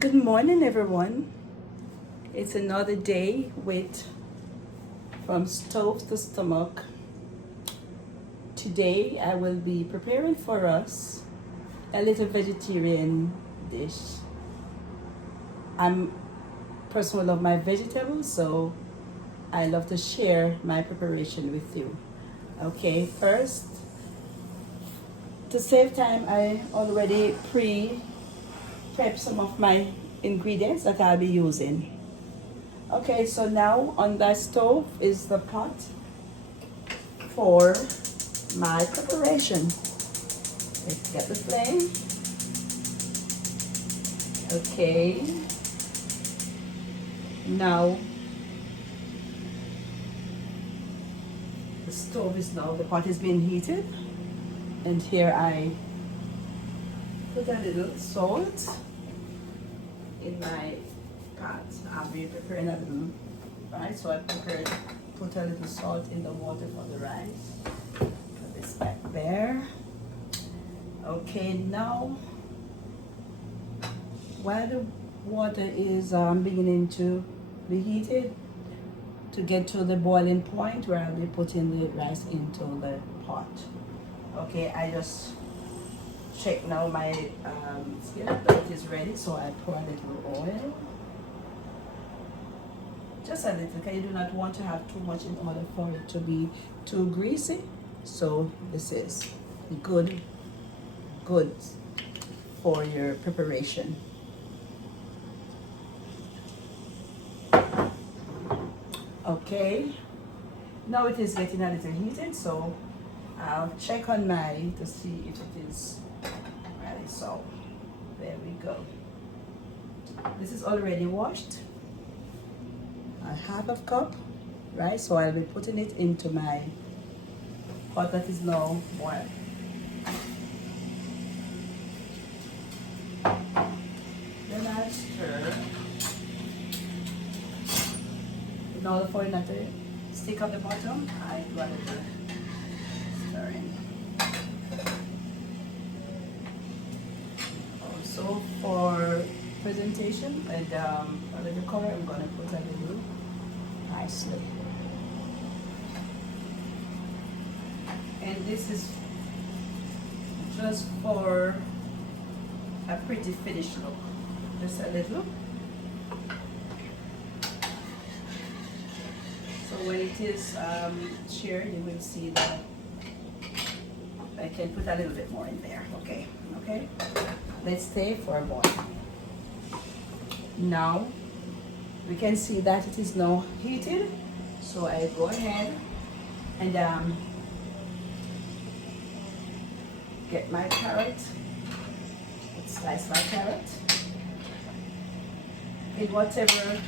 Good morning, everyone. It's another day with From Stove to Stomach. Today, I will be preparing for us a little vegetarian dish. I'm a person who love my vegetables, so I love to share my preparation with you. Okay, first, to save time, I already prep some of my ingredients that I'll be using. Okay, so now on that stove is the pot for my preparation. Let's get the flame. Okay. Now the stove is now, the pot is being heated. And here I put a little salt in my pot. I'll be preparing a little, right? So put a little salt in the water for the rice. Put this back there. Okay, now while the water is beginning to be heated, to get to the boiling point where I'll be putting the rice into the pot. Okay, I just check now my skillet that is ready, so I pour a little oil. Just a little, because you do not want to have too much in order for it to be too greasy. So this is good for your preparation. Okay, now it is getting a little heated, so I'll check on my to see if it is ready. So there we go. This is already washed. A half a cup, right? So I'll be putting it into my pot that is now boiled. Then I'll stir in order for it not to stick at the bottom. I do a little stirring. Also for presentation and a little color, I'm gonna put a little parsley. And this is just for a pretty finished look. Just a little. So when it is shared, you will see that I can put a little bit more in there. Okay. Let's stay for a boil. Now we can see that it is now heated. So I go ahead and get my carrot. Slice my carrot in whatever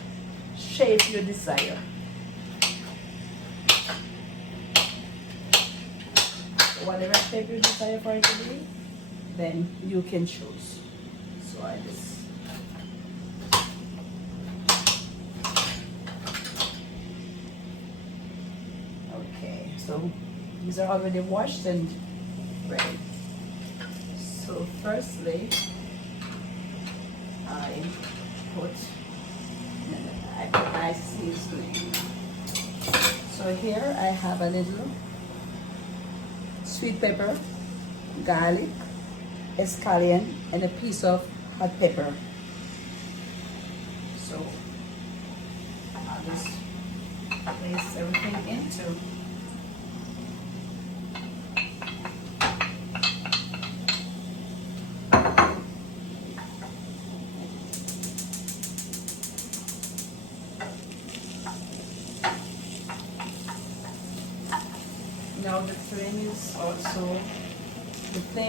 shape you desire. So whatever shape you desire for it to be, then you can choose. So I just okay. So these are already washed and ready. So firstly, I put my seasoning. So here I have a little sweet pepper, garlic, scallion, and a piece of hot pepper. So I'll just place everything into. Now the flame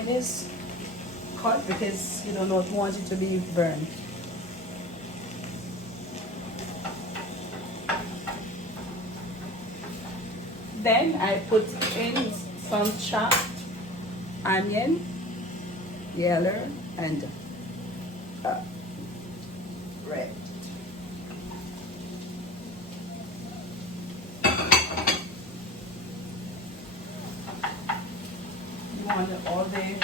is cut because you do not want it to be burned. Then I put in some chopped onion, yellow and red. You want all the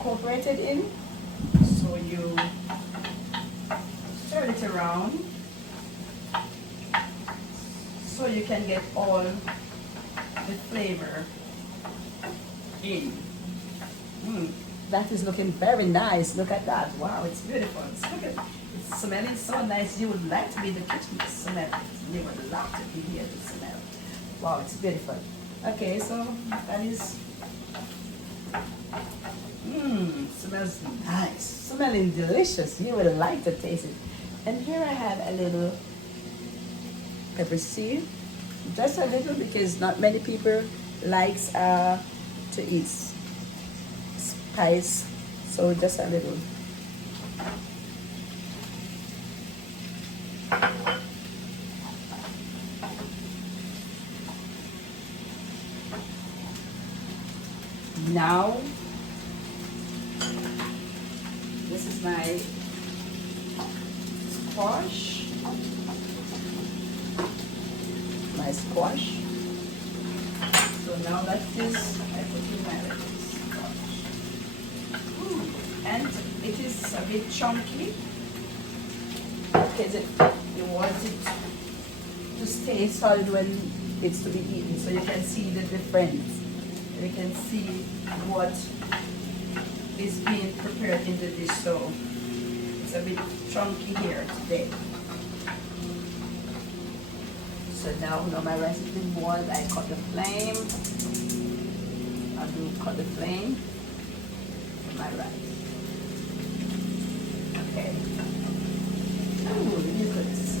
incorporated in. So you stir it around so you can get all the flavor in. That is looking very nice. Look at that. Wow, it's beautiful. Look at it. It's smelling so nice. You would like to be in the kitchen to smell it. You would love to be here to smell. Wow, it's beautiful. Okay, so that is smells nice. Smelling delicious. You would like to taste it. And here I have a little pepper seed. Just a little because not many people likes to eat spice. So just a little. Now, this is my squash. My squash. So now that is, I put in my lettuce. And it is a bit chunky because you want it to stay solid when it's to be eaten, so you can see the difference. You can see what is being prepared in the dish. So it's a bit chunky here today. So now my rice has been boiled. I cut the flame. I do cut the flame for my rice. Okay. Ooh, look at this.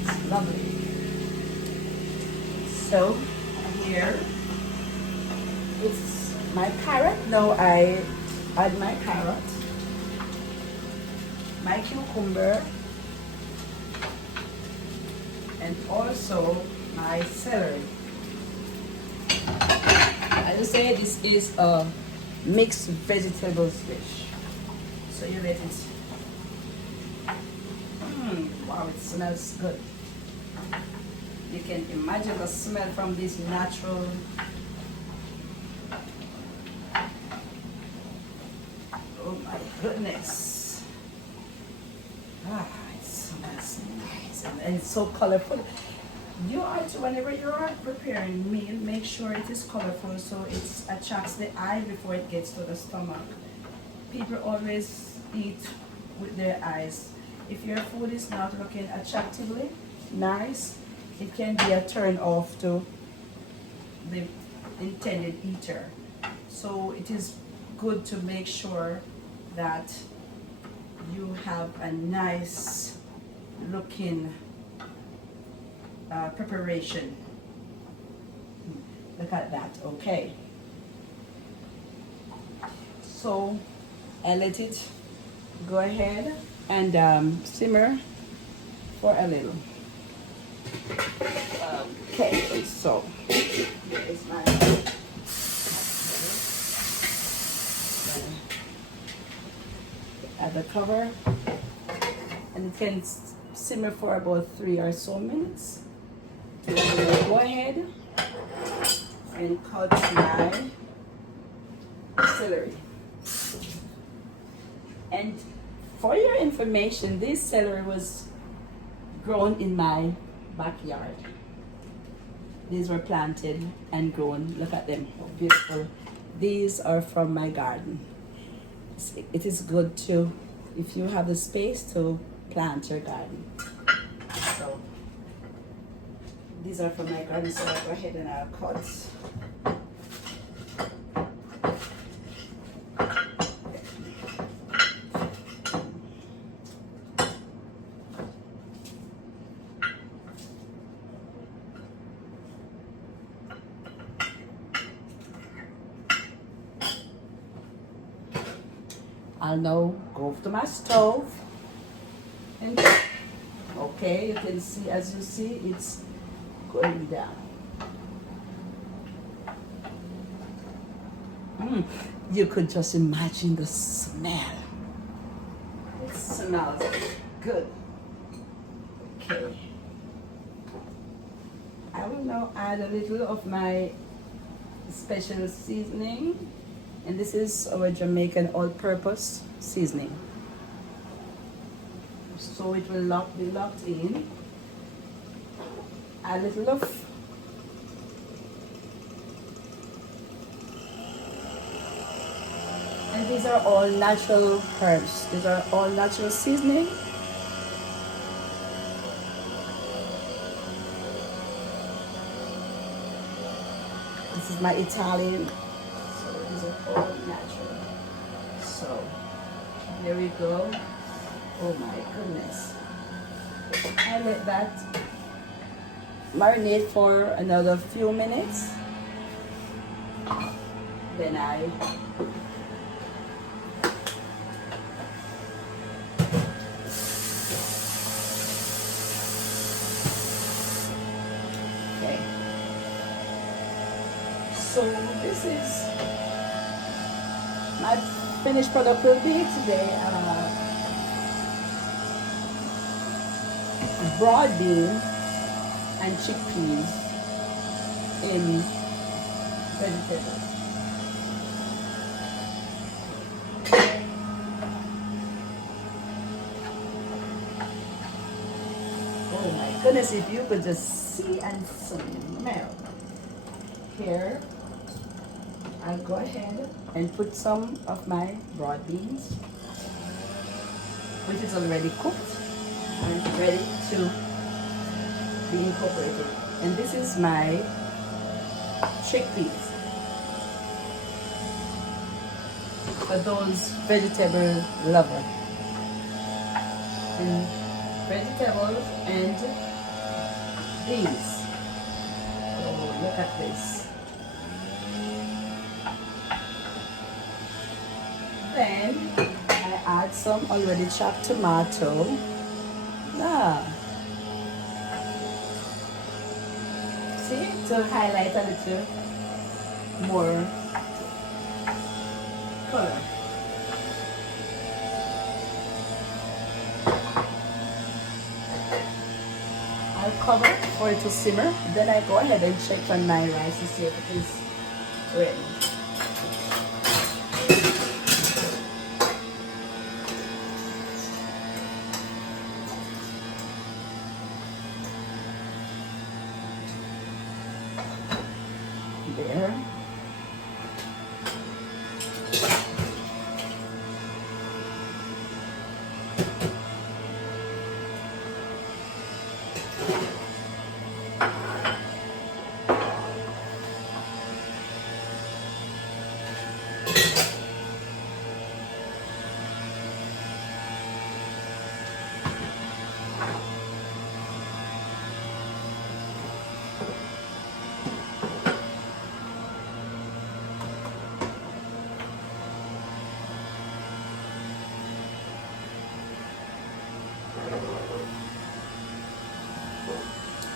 It's lovely. So here it's my carrot. Now I add my carrot, my cucumber, and also my celery. As I say, this is a mixed vegetables dish. So you let it. Wow, it smells good. You can imagine the smell from this natural. Oh my goodness. It smells nice and it's so colorful. You are to, whenever you are preparing meal, make sure it is colorful so it attracts the eye before it gets to the stomach. People always eat with their eyes. If your food is not looking attractively nice, it can be a turn off to the intended eater. So it is good to make sure that you have a nice looking preparation. Look at that. Okay. So I let it go ahead and simmer for a little. Okay, so here's my add the cover, and it can simmer for about 3 or so minutes. So I'm gonna go ahead and cut my celery. And for your information, this celery was grown in my backyard. These were planted and grown. Look at them, how beautiful. These are from my garden. It is good to, if you have the space, to plant your garden. So these are from my garden, so I'll go ahead and I'll cut. I'll now go to my stove, and okay, you can see, as you see, it's going down. You could just imagine the smell. It smells good. Okay. I will now add a little of my special seasoning. And this is our Jamaican all-purpose seasoning. So it will be locked in. A little of and these are all natural herbs. These are all natural seasoning. This is my Italian. So these are all natural. So here we go. Oh my goodness. I let that marinate for another few minutes. Then I so this is my finished product will be today broad bean and chickpeas in vegetables. Oh my goodness, if you could just see and smell. Here, I'll go ahead and put some of my broad beans, which is already cooked and ready to be incorporated. And this is my chickpeas. For those vegetable lovers. And vegetables and beans. So look at this. Then I add some already chopped tomato. See, to highlight a little more color. I'll cover for it to simmer. Then I go ahead and check on my rice to see if it is ready. There.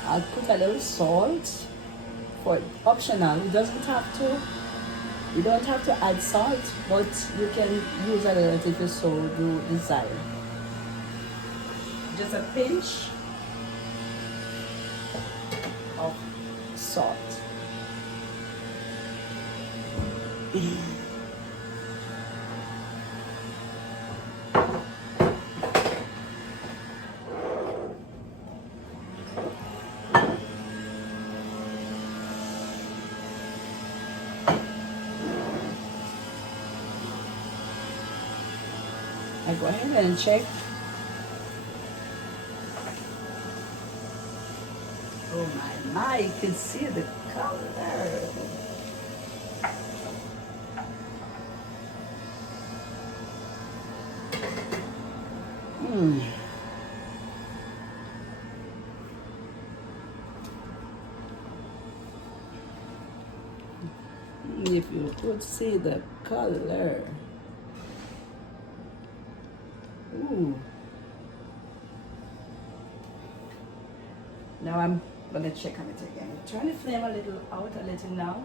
I'll put a little salt for optional. It doesn't have to. You don't have to add salt, but you can use a little if you so do desire. Just a pinch of salt. I go ahead and check. Oh my, you can see the color. If you could see the color. Ooh. Now I'm gonna check on it again. Turn the flame a little out a little now.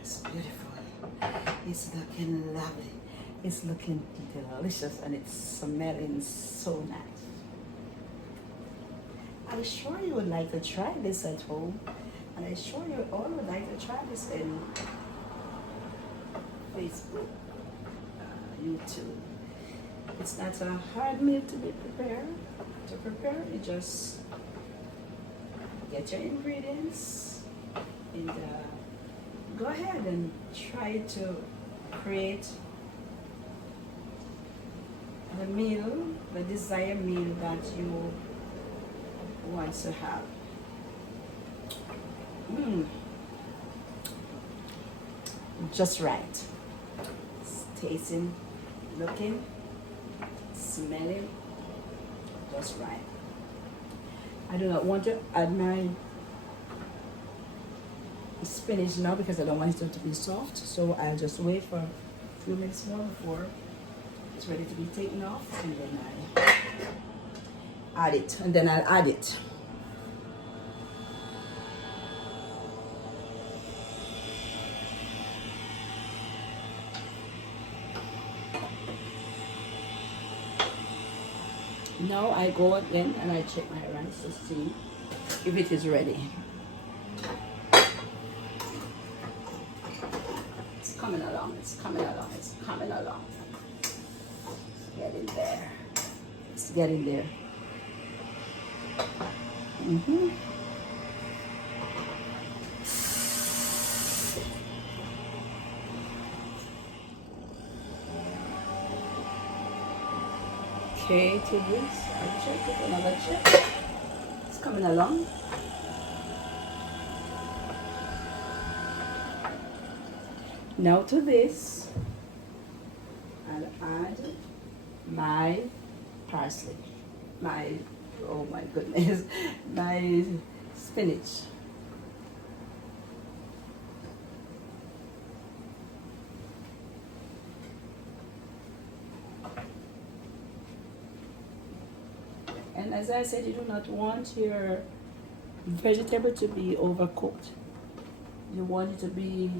It's beautiful. it's looking lovely. It's looking delicious and it's smelling so nice. I'm sure you would like to try this at home. And I'm sure you all would like to try this in Facebook, YouTube. It's not a hard meal to be prepared. To prepare, you just get your ingredients and go ahead and try to create the meal, the desired meal that you want to have. Just right. It's tasting, looking, smelling, just right. I do not want to add my spinach now because I don't want it to be soft. So I'll just wait for a few minutes more before it's ready to be taken off, and then I add it, and then I'll add it. Now I go again and I check my rice to see if it is ready. It's coming along, it's coming along, it's coming along. It's getting there. It's getting there. Okay, to this, I'll check it, another check. It's coming along. Now to this, I'll add my parsley, oh my goodness, my spinach. And as I said, you do not want your vegetable to be overcooked. You want it to be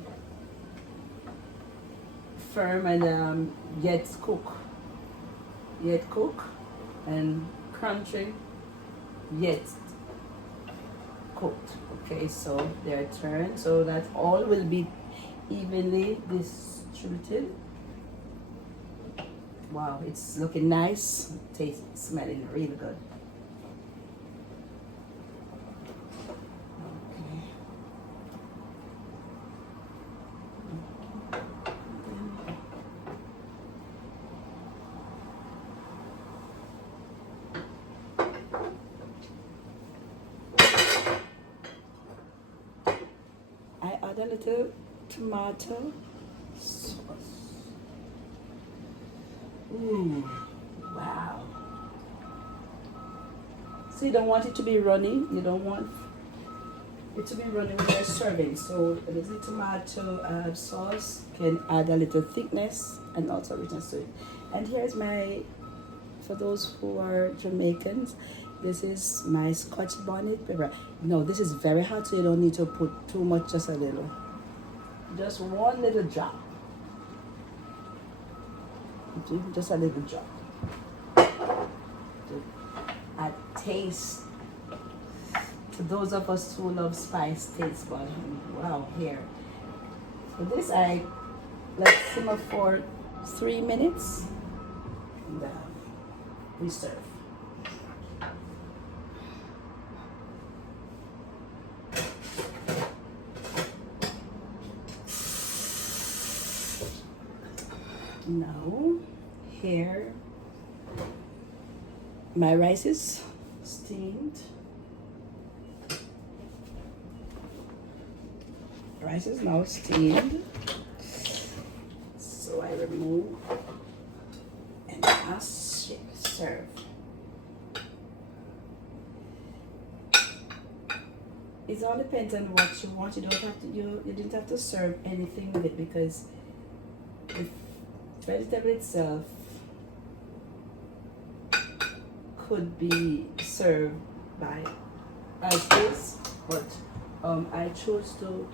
firm and yet cook and crunchy yet cooked. Okay, so they're turned so that all will be evenly distributed. Wow, it's looking nice, smelling really good. I add a little tomato sauce. Wow. So you don't want it to be runny. You don't want it to be runny when you're serving. So a little tomato sauce can add a little thickness and also richness to it. And here's my, for those who are Jamaicans, this is my Scotch bonnet pepper. No, this is very hot, so you don't need to put too much, just a little. Just one little drop. Just a little drop. To add taste. To those of us who love spice, taste bud. Wow, here. So this let's simmer for 3 minutes. And we serve. Now, here, my rice is steamed. Rice is now steamed. So I remove and I'll serve. It all depends on what you want. You don't have to you didn't have to serve anything with it because the vegetable itself could be served by as is, but I chose to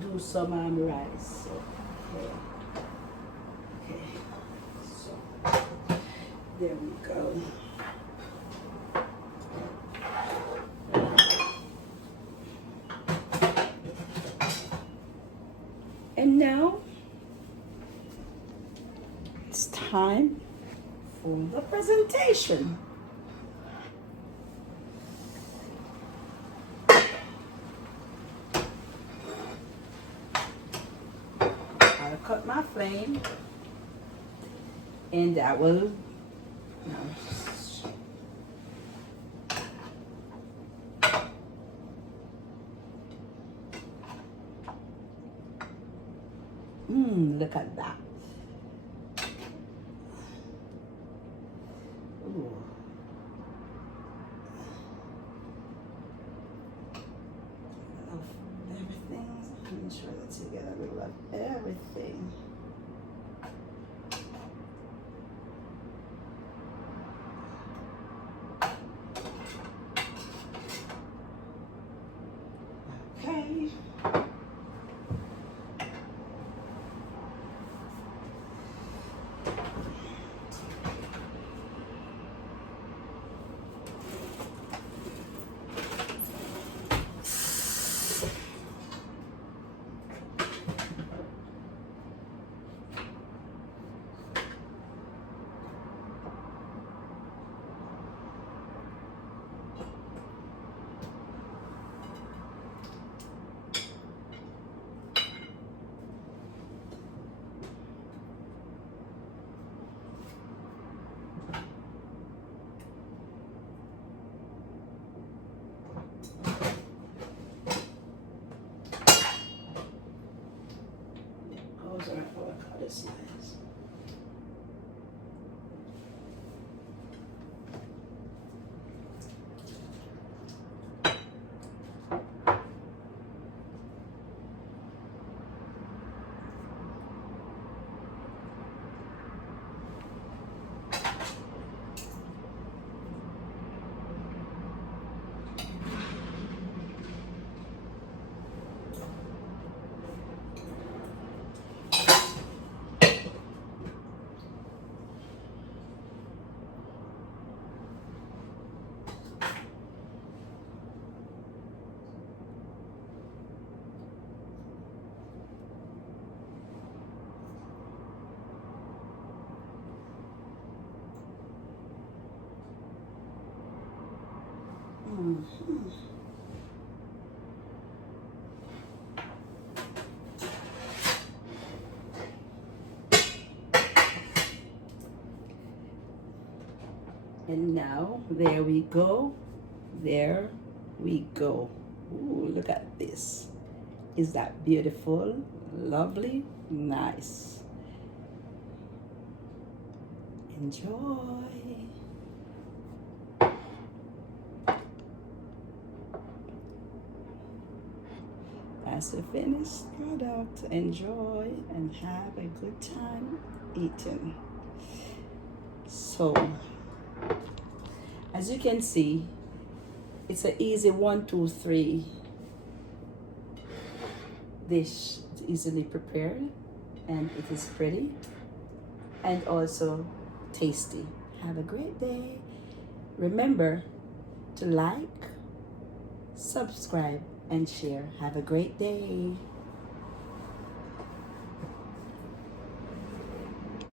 do some rice. So, okay. Okay, so there we go. And now it's time for the presentation. I'll cut my flame and I will look at that. Ooh. Love everything. Let me show that together. We love everything. Okay. Those are avocado slices. And now, there we go. There we go. Ooh, look at this. Is that beautiful? Lovely? Nice. Enjoy. That's the finished product. Enjoy and have a good time eating. So, as you can see, it's an easy 1, 2, 3 dish. It's easily prepared and it is pretty and also tasty. Have a great day. Remember to like, subscribe, and share. Have a great day.